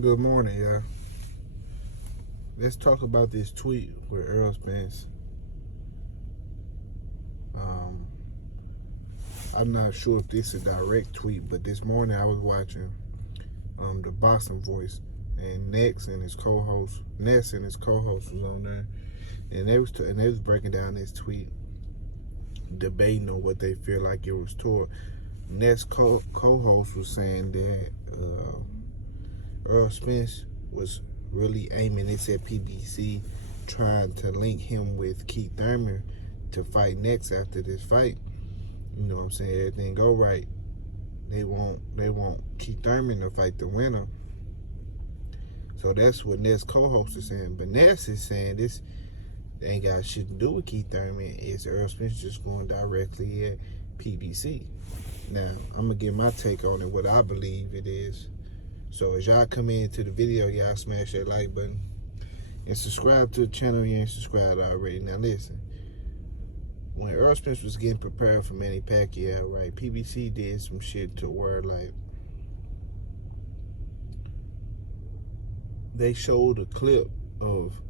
Good morning, y'all. Let's talk about this tweet with Errol Spence. Um, I'm not sure if this is a direct tweet, but this morning I was watching the Boxing Voice, and Ness and his co-host was on there, and they was breaking down this tweet, debating on what they feel like it was toward. Ness co-host was saying that Errol Spence was really aiming this at PBC, trying to link him with Keith Thurman to fight next after this fight. You know what I'm saying? Everything go right. They want Keith Thurman to fight the winner. So that's what Ness co-host is saying. But Ness is saying this ain't got shit to do with Keith Thurman. It's Errol Spence just going directly at PBC. Now, I'm gonna give my take on it, what I believe it is. So as y'all come into the video, y'all smash that like button and subscribe to the channel if you ain't subscribed already. Now listen, when Errol Spence was getting prepared for Manny Pacquiao, right, PBC did some shit to where, like, they showed a clip of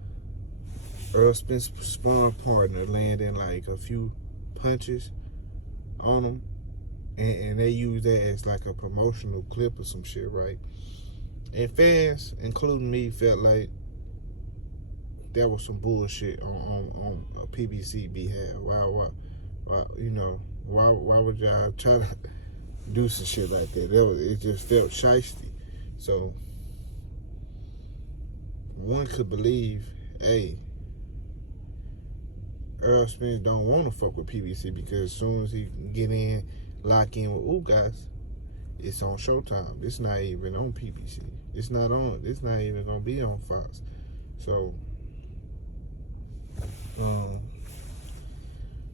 Errol Spence's sparring partner landing like a few punches on him, and they used that as like a promotional clip or some shit, right? And fans, including me, felt like that was some bullshit on a PBC behalf. Why, why would y'all try to do some shit like that? It just felt shiesty. So one could believe, hey, Errol Spence don't want to fuck with PBC because as soon as he get in, lock in with Ugas, it's on Showtime. It's not even on PBC. It's not even gonna be on Fox. So,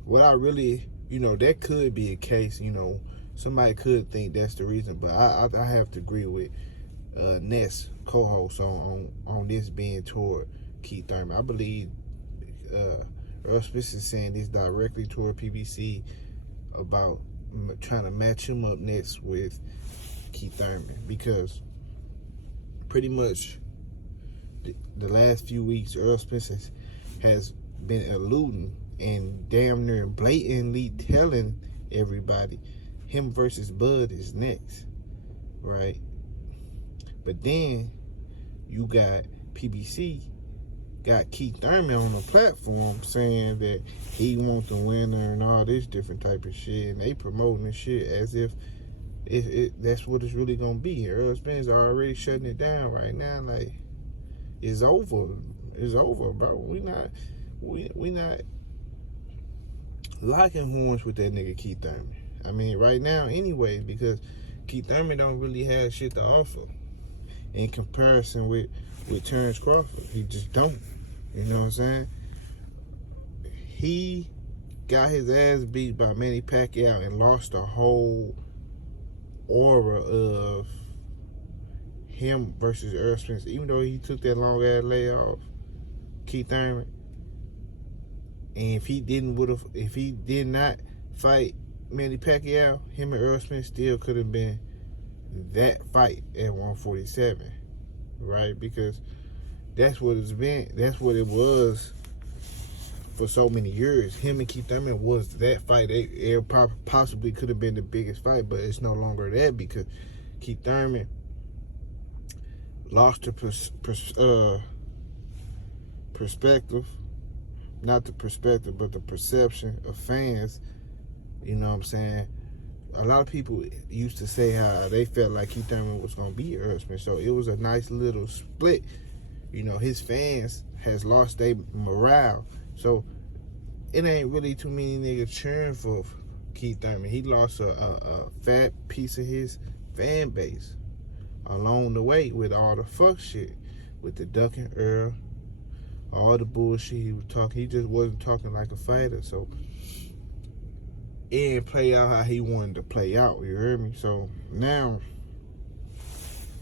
what I really, that could be a case. Somebody could think that's the reason, but I have to agree with Ness co-host on this being toward Keith Thurman. I believe Errol Spence is saying this directly toward PBC about trying to match him up next with Keith Thurman, because pretty much the last few weeks Errol Spence has been alluding and damn near blatantly telling everybody him versus Bud is next, right? But then you got PBC got Keith Thurman on the platform saying that he wants the winner and all this different type of shit, and they promoting this shit as if that's what it's really gonna be. Errol Spence already shutting it down right now. Like, it's over. It's over, bro. We not locking horns with that nigga Keith Thurman. I mean, right now, anyway, because Keith Thurman don't really have shit to offer in comparison with Terence Crawford. He just don't. You know what I'm saying? He got his ass beat by Manny Pacquiao and lost the whole aura of him versus Errol Spence. Even though he took that long ass layoff, Keith Thurman, and if he did not fight Manny Pacquiao, him and Errol Spence still could have been that fight at 147, right? Because that's what it's been. That's what it was for so many years. Him and Keith Thurman was that fight. It possibly could have been the biggest fight, but it's no longer that because Keith Thurman lost the perspective, not the perspective, but the perception of fans. You know what I'm saying? A lot of people used to say how they felt like Keith Thurman was going to beat Errol Spence, so it was a nice little split. His fans has lost their morale, so it ain't really too many niggas cheering for Keith Thurman. He lost a fat piece of his fan base along the way with all the fuck shit, with the ducking Earl, all the bullshit he was talking. He just wasn't talking like a fighter, so it didn't play out how he wanted to play out. You heard me? So now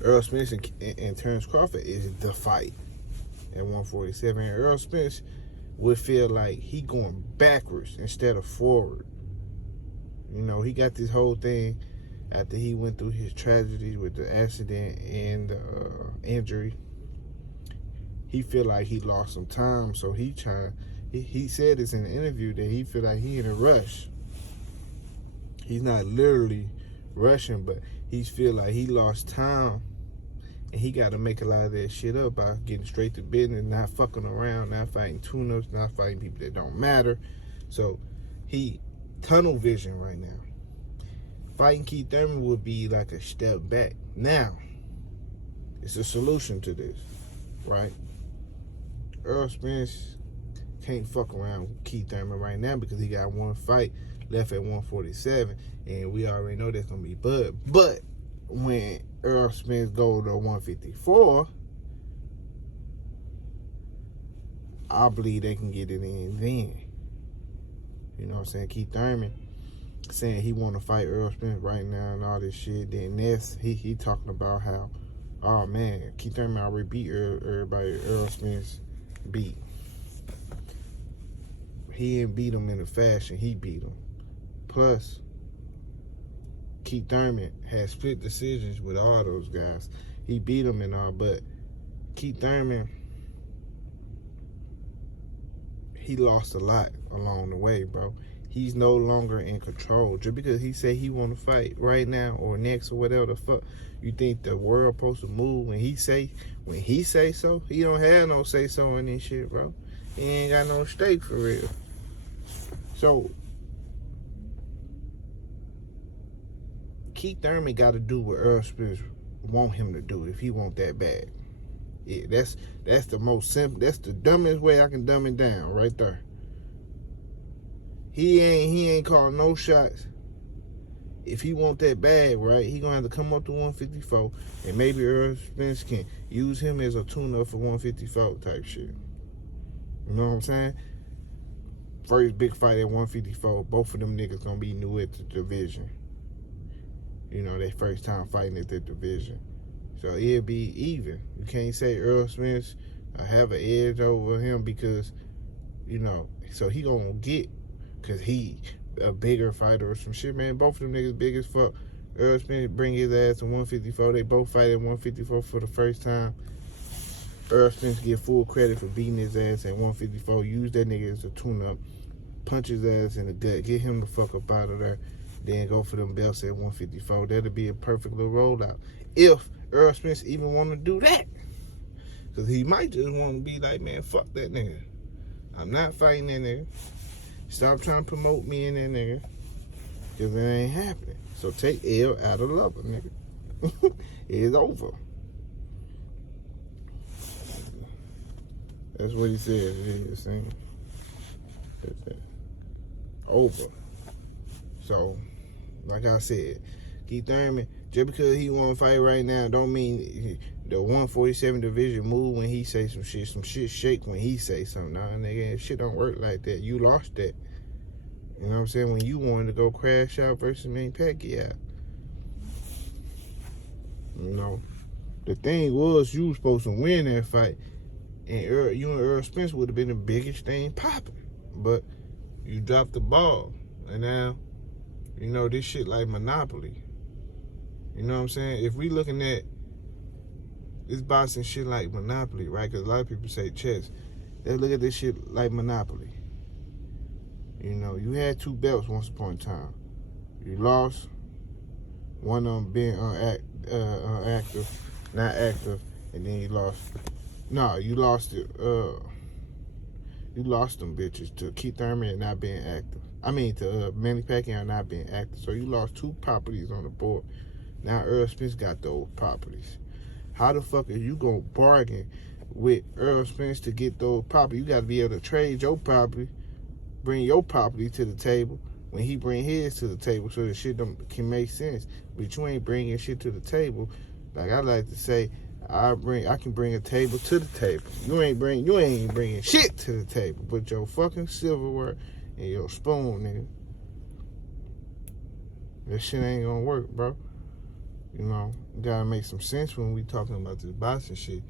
Errol Spence and Terence Crawford is the fight at 147. And Errol Spence would feel like he going backwards instead of forward. He got this whole thing after he went through his tragedies with the accident and the injury. He feel like he lost some time, so he said this in an interview that he feel like he in a rush. He's not literally rushing, but he feel like he lost time, and he got to make a lot of that shit up by getting straight to business, not fucking around, not fighting tune-ups, not fighting people that don't matter. So he tunnel vision right now. Fighting Keith Thurman would be like a step back. Now, it's a solution to this, right? Errol Spence can't fuck around with Keith Thurman right now because he got one fight left at 147, and we already know that's gonna be Bud. But when Errol Spence goes to 154, I believe they can get it in then. You know what I'm saying? Keith Thurman saying he want to fight Errol Spence right now and all this shit. Then Ness, he talking about how, oh man, Keith Thurman already beat everybody Errol Spence beat. He didn't beat him in the fashion he beat him. Plus, Keith Thurman had split decisions with all those guys. He beat them and all, but Keith Thurman, he lost a lot along the way, bro. He's no longer in control. Just because he say he want to fight right now or next or whatever the fuck, you think the world supposed to move when he say so? He don't have no say so in this shit, bro. He ain't got no stake for real. So Keith Thurman got to do what Errol Spence want him to do if he want that bad. Yeah, that's the most simple. That's the dumbest way I can dumb it down right there. He ain't calling no shots. If he want that bag, right, he gonna have to come up to 154, and maybe Errol Spence can use him as a tune-up for 154 type shit. You know what I'm saying? First big fight at 154, both of them niggas gonna be new at the division. You know, they first time fighting at the division. So it'll be even. You can't say Errol Spence have an edge over him because, you know, so he gonna get, because he a bigger fighter or some shit, man. Both of them niggas big as fuck. Errol Spence bring his ass to 154. They both fight at 154 for the first time. Errol Spence get full credit for beating his ass at 154. Use that nigga as a tune-up. Punch his ass in the gut. Get him the fuck up out of there. Then go for them belts at 154. That'll be a perfect little rollout. If Errol Spence even want to do that. Because he might just want to be like, man, fuck that nigga. I'm not fighting that nigga. Stop trying to promote me and that nigga. Because it ain't happening. So take L out of lover, nigga. It's over. That's what he said. It is saying. Over. So, like I said, Keith Thurman, just because he want to fight right now, don't mean the 147 division move when he say some shit. Some shit shake when he say something. Nah, nigga, shit don't work like that. You lost that. You know what I'm saying? When you wanted to go crash out versus Manny Pacquiao. You know, the thing was you were supposed to win that fight, and you and Errol Spence would have been the biggest thing popping. But you dropped the ball, and now, you know, this shit like Monopoly. You know what I'm saying? If we looking at this boxing shit like Monopoly, right? Because a lot of people say chess. They look at this shit like Monopoly. You know, you had 2 belts once upon a time. You lost. One of them being active, not active, and then you lost. No, you lost it. You lost them bitches to Keith Thurman and not being active. I mean, to Manny Pacquiao not being active. So you lost 2 properties on the board. Now Errol Spence got those properties. How the fuck are you gonna bargain with Errol Spence to get those properties? You got to be able to trade your property, bring your property to the table when he bring his to the table, so the shit can make sense. But you ain't bringing shit to the table. Like I like to say, I can bring a table to the table. You ain't bringing shit to the table, but your fucking silverware and your spoon, nigga. That shit ain't gonna work, bro. You know, you gotta make some sense when we talking about this boxing shit.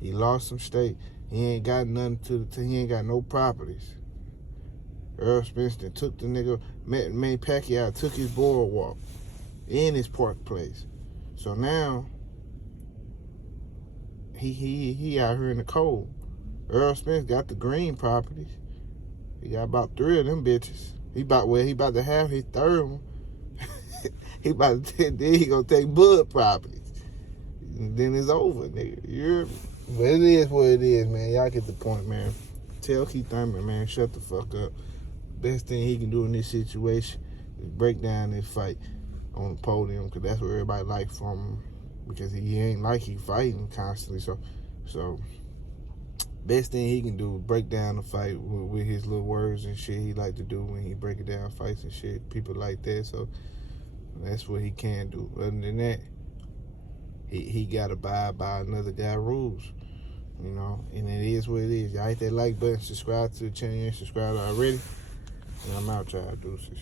He lost some state. He ain't got nothing he ain't got no properties. Errol Spence took the nigga, Manny Pacquiao took his boardwalk. in his park place. So now he out here in the cold. Errol Spence got the green properties. He got about 3 of them bitches. He about to have his third one. Then he gonna take Bud properties. And then it's over, nigga. But it is what it is, man. Y'all get the point, man. Tell Keith Thurman, man, shut the fuck up. Best thing he can do in this situation is break down this fight on the podium, because that's what everybody like from him. Because he ain't like he fighting constantly. So best thing he can do is break down the fight with his little words and shit he like to do when he break it down fights and shit. People like that, so that's what he can do. Other than that, he got to abide by another guy's rules, you know, and it is what it is. Y'all hit that like button, subscribe to the channel, you ain't subscribed already, and I'm out, y'all. Deuces.